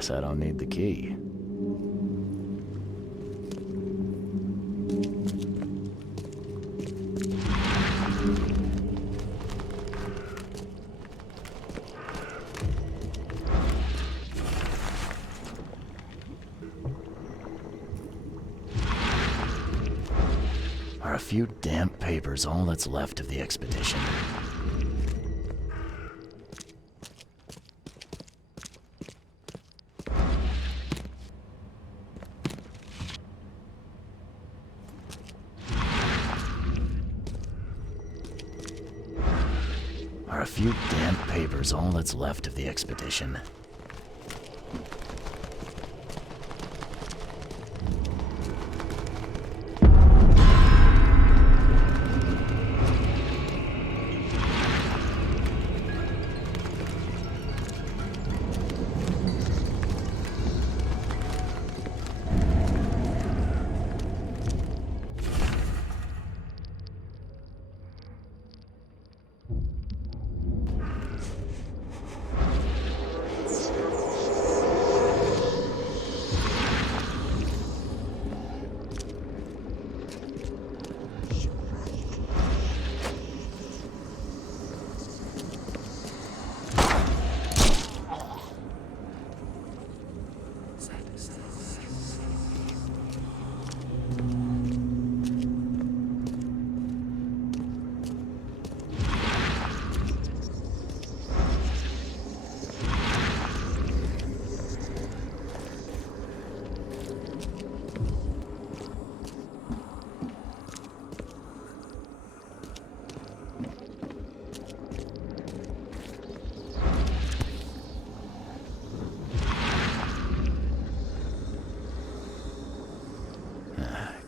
Guess I don't need the key. Are a few damp papers all that's left of the expedition? Are a few damp papers all that's left of the expedition?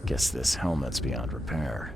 Guess this helmet's beyond repair.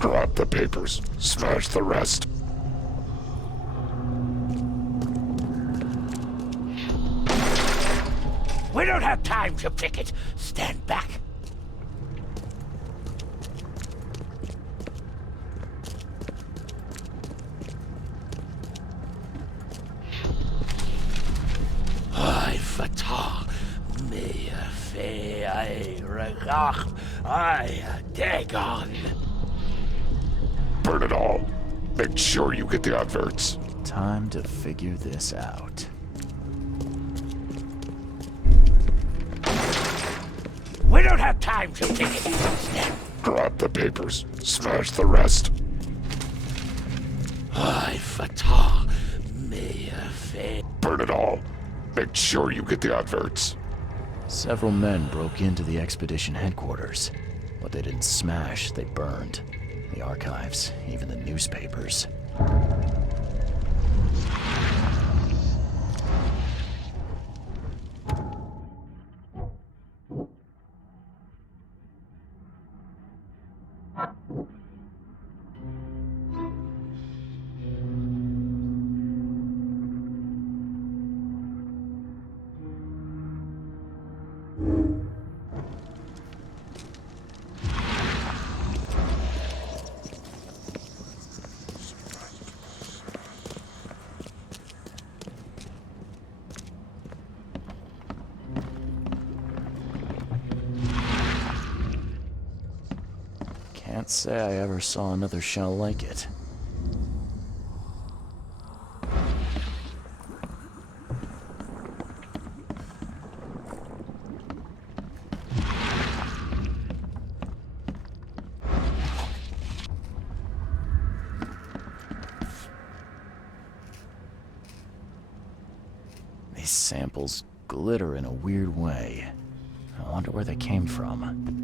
Drop the papers. Smash the rest. We don't have time to pick it. Stand back. Ay, fatah. Me fe ay regach. Ay, dagon. Burn it all. Make sure you get the adverts. Time to figure this out. We don't have time to pick it. Stand. Drop the papers. Smash the rest. Ay, fatah. Me fe. Burn it all. Make sure you get the adverts. Several men broke into the expedition headquarters. What they didn't smash, they burned. The archives, even the newspapers. Can't say I ever saw another shell like it. These samples glitter in a weird way. I wonder where they came from.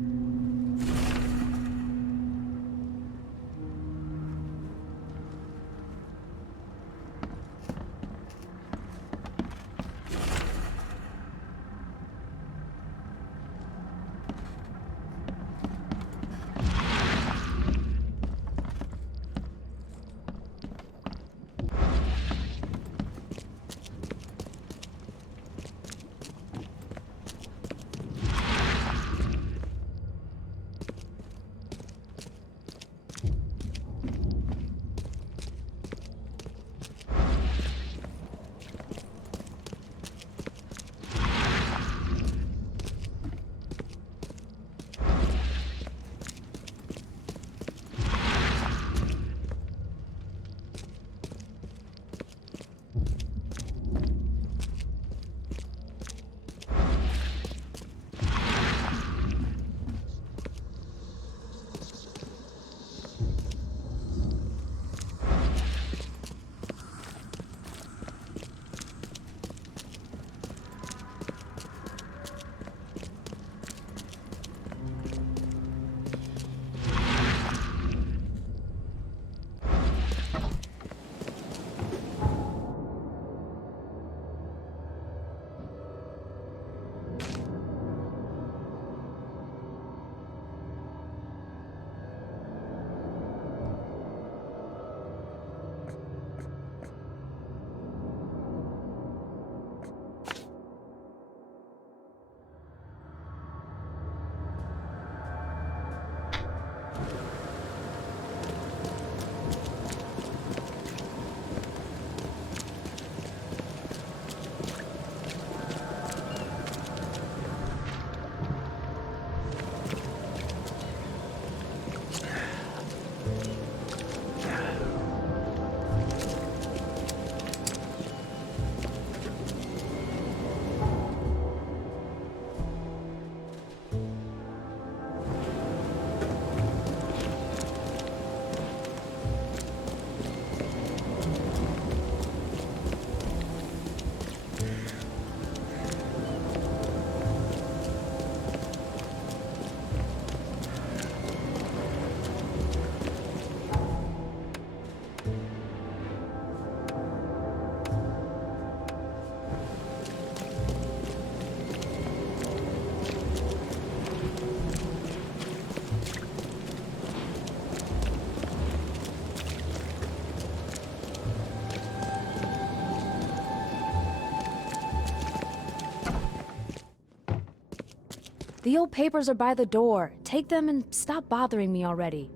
The old papers are by the door. Take them and stop bothering me already.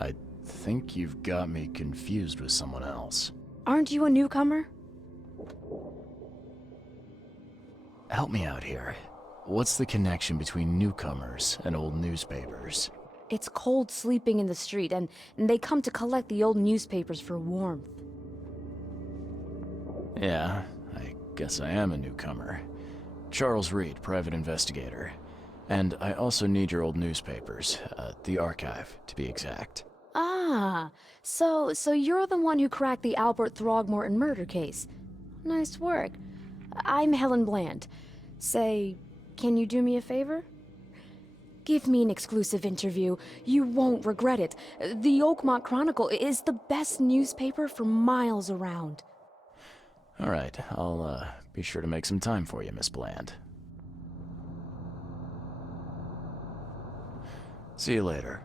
I think you've got me confused with someone else. Aren't you a newcomer? Help me out here. What's the connection between newcomers and old newspapers? It's cold sleeping in the street, and they come to collect the old newspapers for warmth. Yeah, I guess I am a newcomer. Charles Reed, private investigator. And I also need your old newspapers, the archive, to be exact. Ah, so you're the one who cracked the Albert Throgmorton murder case. Nice work. I'm Helen Bland. Say, can you do me a favor? Give me an exclusive interview. You won't regret it. The Oakmont Chronicle is the best newspaper for miles around. All right, I'll be sure to make some time for you, Miss Bland. See you later.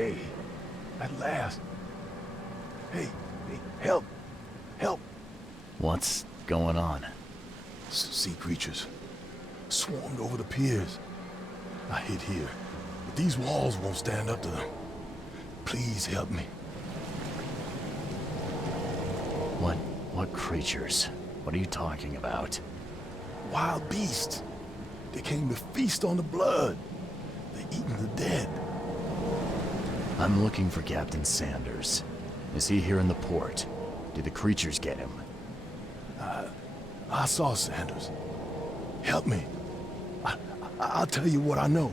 okay. At last. Hey, help! Help! What's going on? Sea creatures. Swarmed over the piers. I hid here, but these walls won't stand up to them. Please help me. What creatures? What are you talking about? Wild beasts. They came to feast on the blood. They eaten the dead. I'm looking for Captain Sanders. Is he here in the port? Did the creatures get him? I saw Sanders. Help me. I'll tell you what I know.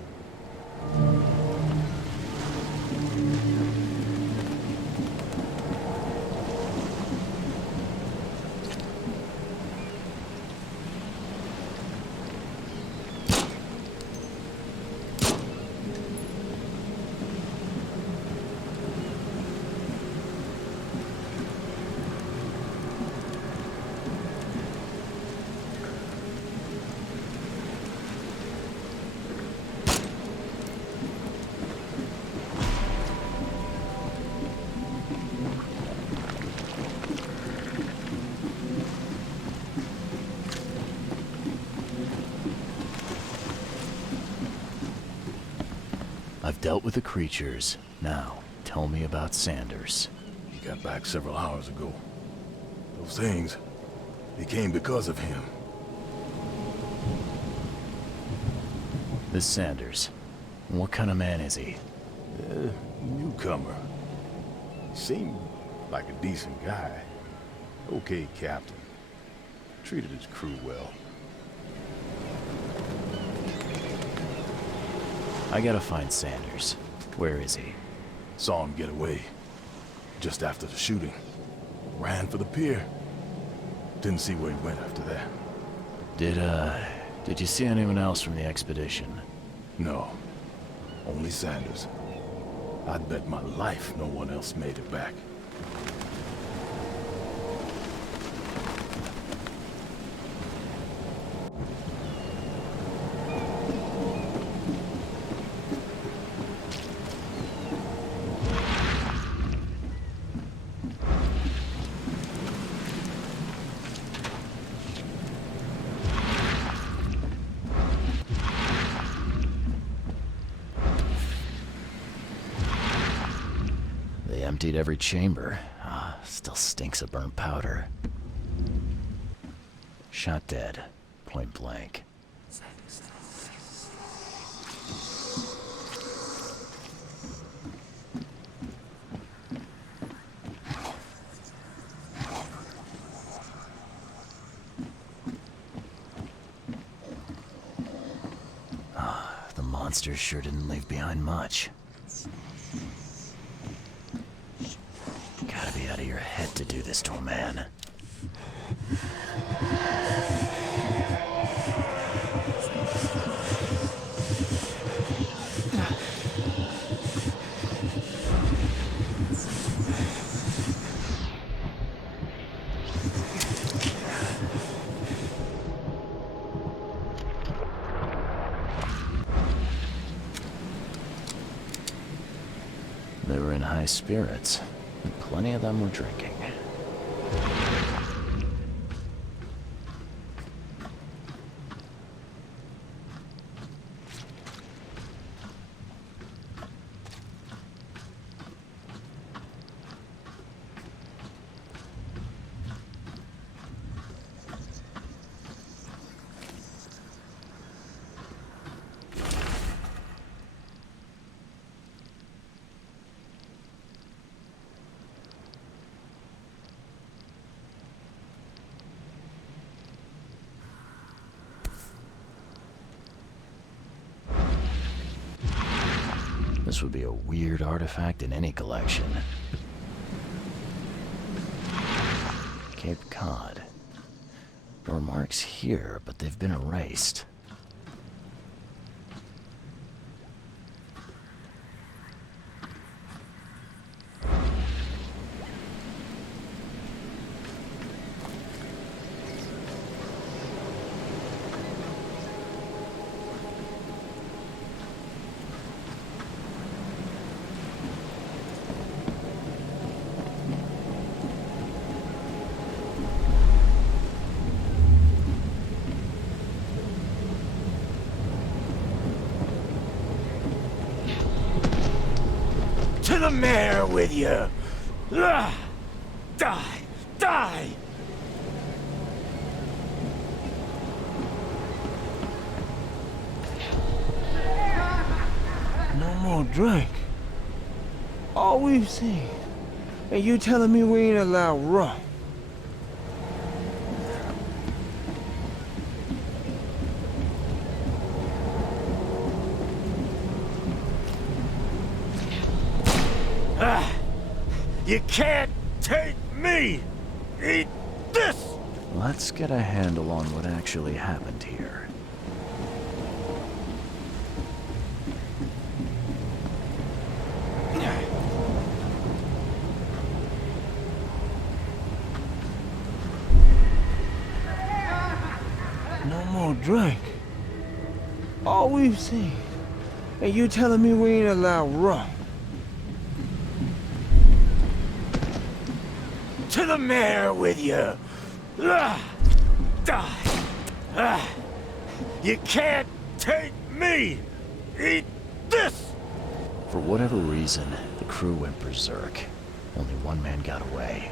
I've dealt with the creatures. Now, tell me about Sanders. He got back several hours ago. Those things, they came because of him. This Sanders. What kind of man is he? Newcomer. Seemed like a decent guy. Okay, captain. Treated his crew well. I gotta find Sanders. Where is he? Saw him get away. Just after the shooting. Ran for the pier. Didn't see where he went after that. Did you see anyone else from the expedition? No. Only Sanders. I'd bet my life no one else made it back. They emptied every chamber. Still stinks of burnt powder. Shot dead. Point blank. The monsters sure didn't leave behind much. Gotta be out of your head to do this to a man. They were in high spirits, and plenty of them were drinking. This would be a weird artifact in any collection. Cape Cod. There were marks here, but they've been erased. To the mayor with you! Die! Die! No more drink. All we've seen. And you telling me we ain't allowed rum? You can't take me! Eat this! Let's get a handle on what actually happened here. No more drink. All we've seen. And you telling me we ain't allowed rum? To the mayor with you! Die! You can't take me! Eat this! For whatever reason, the crew went berserk. Only one man got away.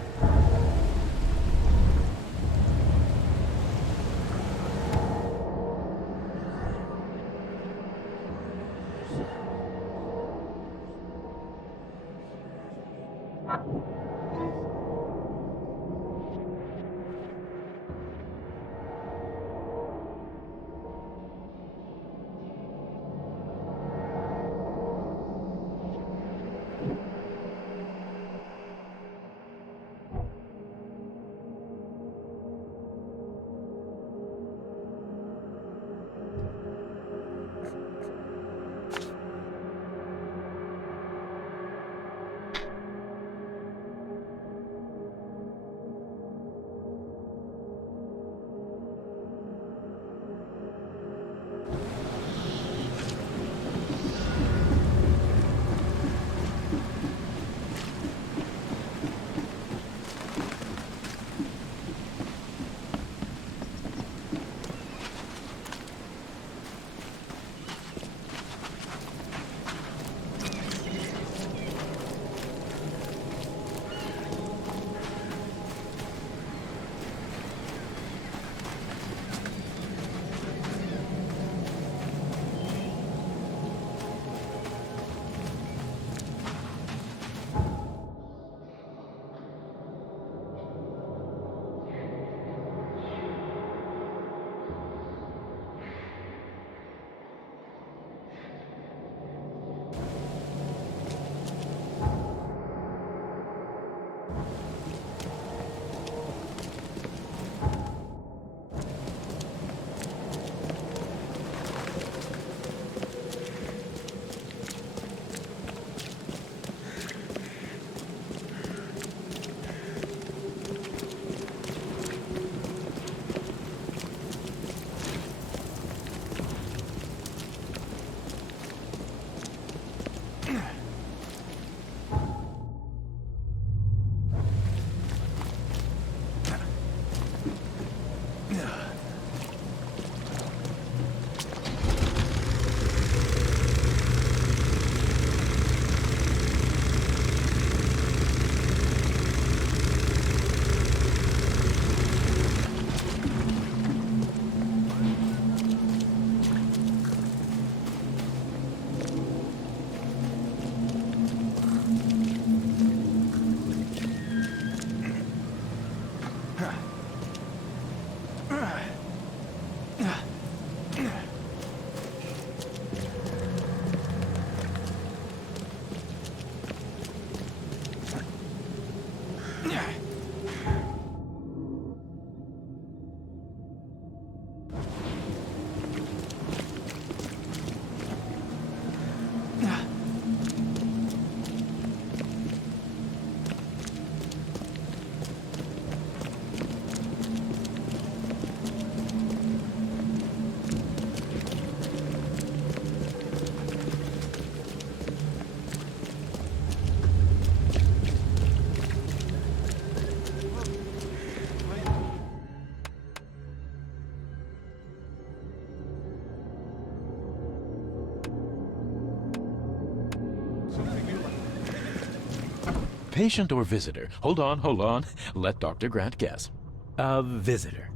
patient or visitor? Hold on. Let Dr. Grant guess. A visitor.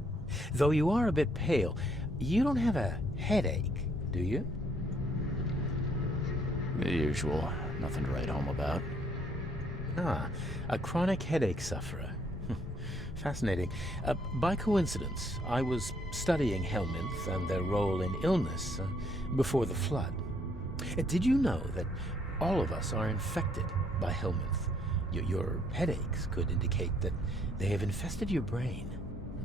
Though you are a bit pale, you don't have a headache, do you? The usual. Nothing to write home about. Ah, a chronic headache sufferer. Fascinating. By coincidence, I was studying Helminth and their role in illness before the flood. Did you know that all of us are infected by Helminth? Your headaches could indicate that they have infested your brain.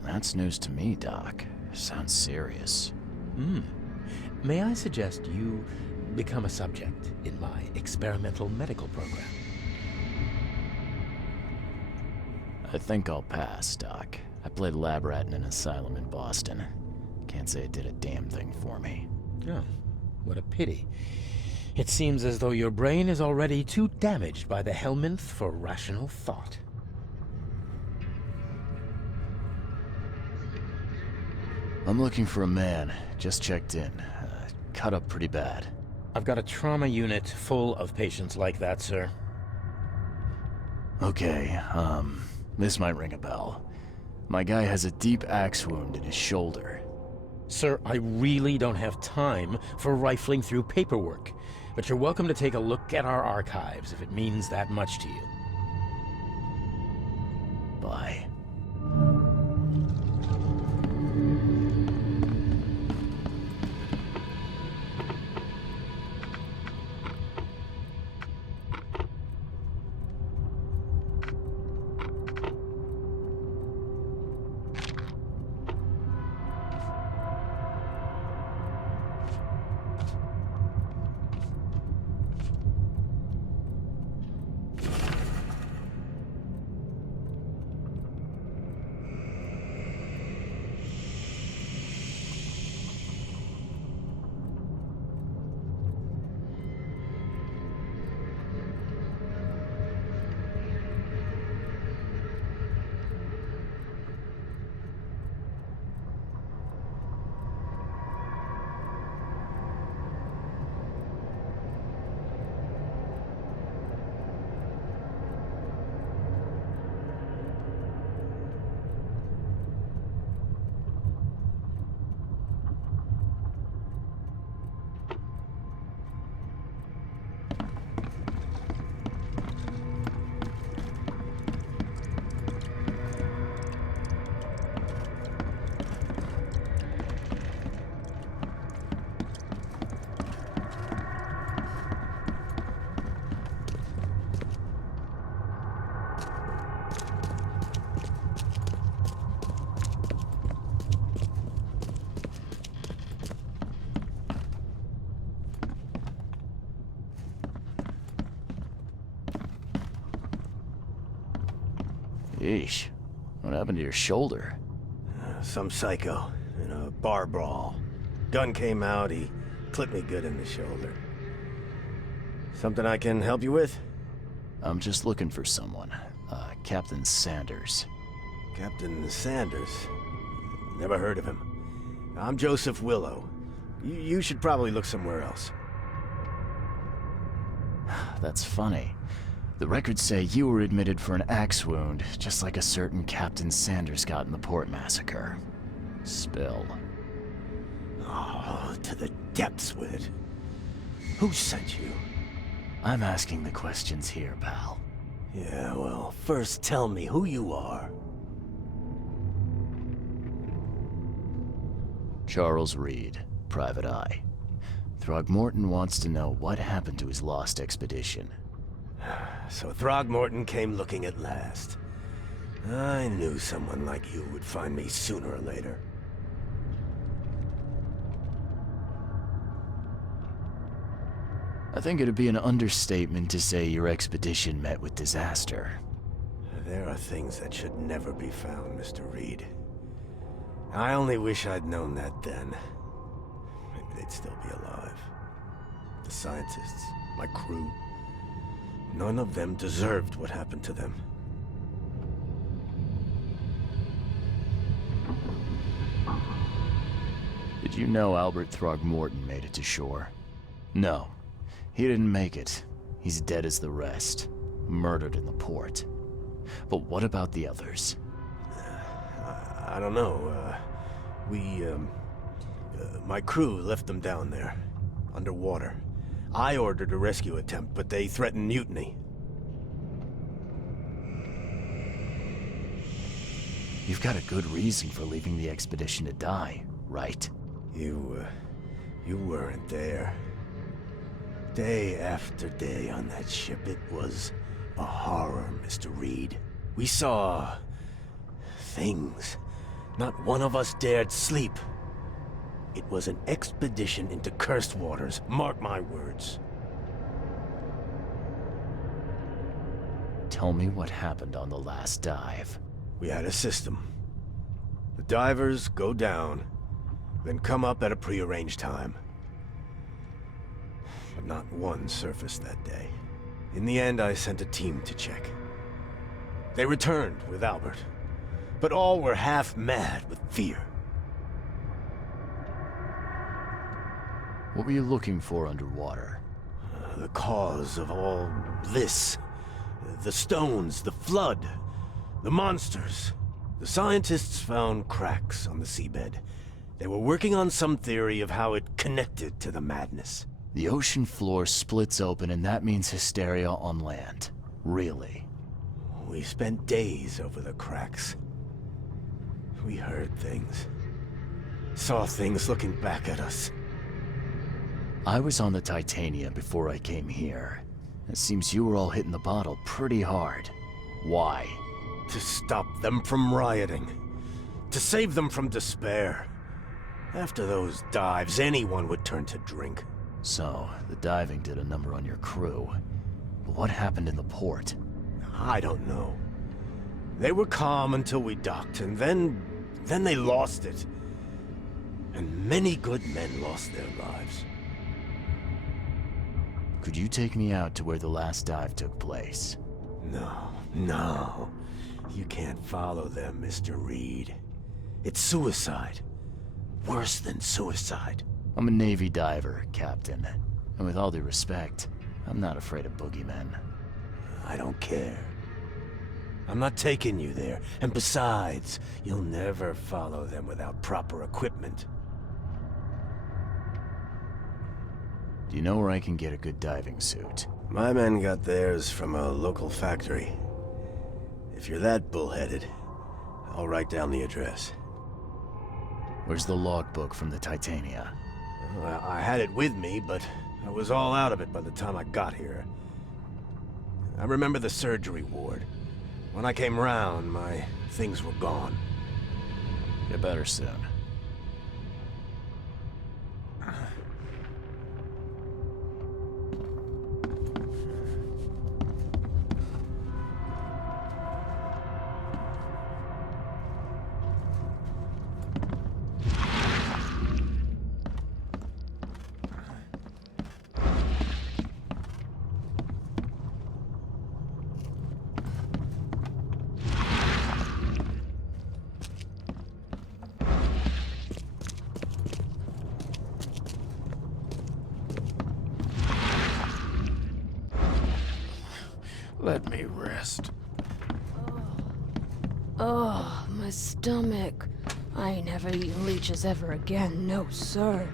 That's news to me, Doc. Sounds serious. May I suggest you become a subject in my experimental medical program? I think I'll pass, Doc. I played lab rat in an asylum in Boston. Can't say it did a damn thing for me. Oh, what a pity. It seems as though your brain is already too damaged by the Helminth for rational thought. I'm looking for a man. Just checked in. Cut up pretty bad. I've got a trauma unit full of patients like that, sir. Okay, this might ring a bell. My guy has a deep axe wound in his shoulder. Sir, I really don't have time for rifling through paperwork, but you're welcome to take a look at our archives if it means that much to you. Bye. Yeesh. What happened to your shoulder? Some psycho in a bar brawl. Gun came out, he clipped me good in the shoulder. Something I can help you with? I'm just looking for someone. Captain Sanders. Captain Sanders? Never heard of him. I'm Joseph Willow. You should probably look somewhere else. That's funny. The records say you were admitted for an axe wound, just like a certain Captain Sanders got in the Port Massacre. Spill. Oh, to the depths with it. Who sent you? I'm asking the questions here, pal. Yeah, well, first tell me who you are. Charles Reed, Private Eye. Throgmorton wants to know what happened to his lost expedition. So Throgmorton came looking at last. I knew someone like you would find me sooner or later. I think it'd be an understatement to say your expedition met with disaster. There are things that should never be found, Mr. Reed. I only wish I'd known that then. Maybe they'd still be alive. The scientists, my crew. None of them deserved what happened to them. Did you know Albert Throgmorton made it to shore? No. He didn't make it. He's dead as the rest. murdered in the port. But what about the others? I don't know. My crew left them down there, underwater. I ordered a rescue attempt, but they threatened mutiny. You've got a good reason for leaving the expedition to die, right? You weren't there. Day after day on that ship, it was a horror, Mr. Reed. We saw things. Not one of us dared sleep. It was an expedition into cursed waters, mark my words. Tell me what happened on the last dive. We had a system. The divers go down, then come up at a prearranged time. But not one surfaced that day. In the end, I sent a team to check. They returned with Albert, but all were half mad with fear. What were you looking for underwater? The cause of all this. The stones, the flood, the monsters. The scientists found cracks on the seabed. They were working on some theory of how it connected to the madness. The ocean floor splits open and that means hysteria on land. Really? We spent days over the cracks. We heard things. Saw things looking back at us. I was on the Titania before I came here. It seems you were all hitting the bottle pretty hard. Why? To stop them from rioting. To save them from despair. After those dives, anyone would turn to drink. So, the diving did a number on your crew. But what happened in the port? I don't know. They were calm until we docked, and then they lost it. And many good men lost their lives. Could you take me out to where the last dive took place? No. You can't follow them, Mr. Reed. It's suicide. Worse than suicide. I'm a Navy diver, Captain. And with all due respect, I'm not afraid of boogeymen. I don't care. I'm not taking you there. And besides, you'll never follow them without proper equipment. Do you know where I can get a good diving suit? My men got theirs from a local factory. If you're that bullheaded, I'll write down the address. Where's the logbook from the Titania? Well, I had it with me, but I was all out of it by the time I got here. I remember the surgery ward. When I came round, my things were gone. Get better soon. Let me rest. Oh, my stomach. I ain't never eaten leeches ever again, no sir.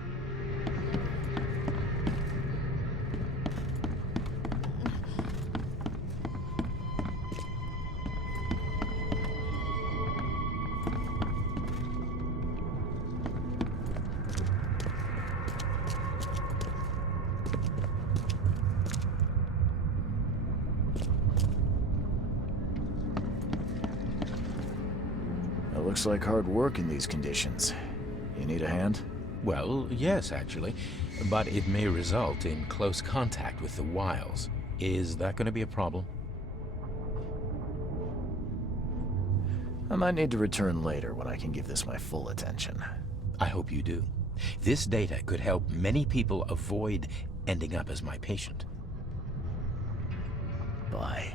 It looks like hard work in these conditions. You need a hand? Well, yes, actually. But it may result in close contact with the Wiles. Is that going to be a problem? I might need to return later when I can give this my full attention. I hope you do. This data could help many people avoid ending up as my patient. Bye.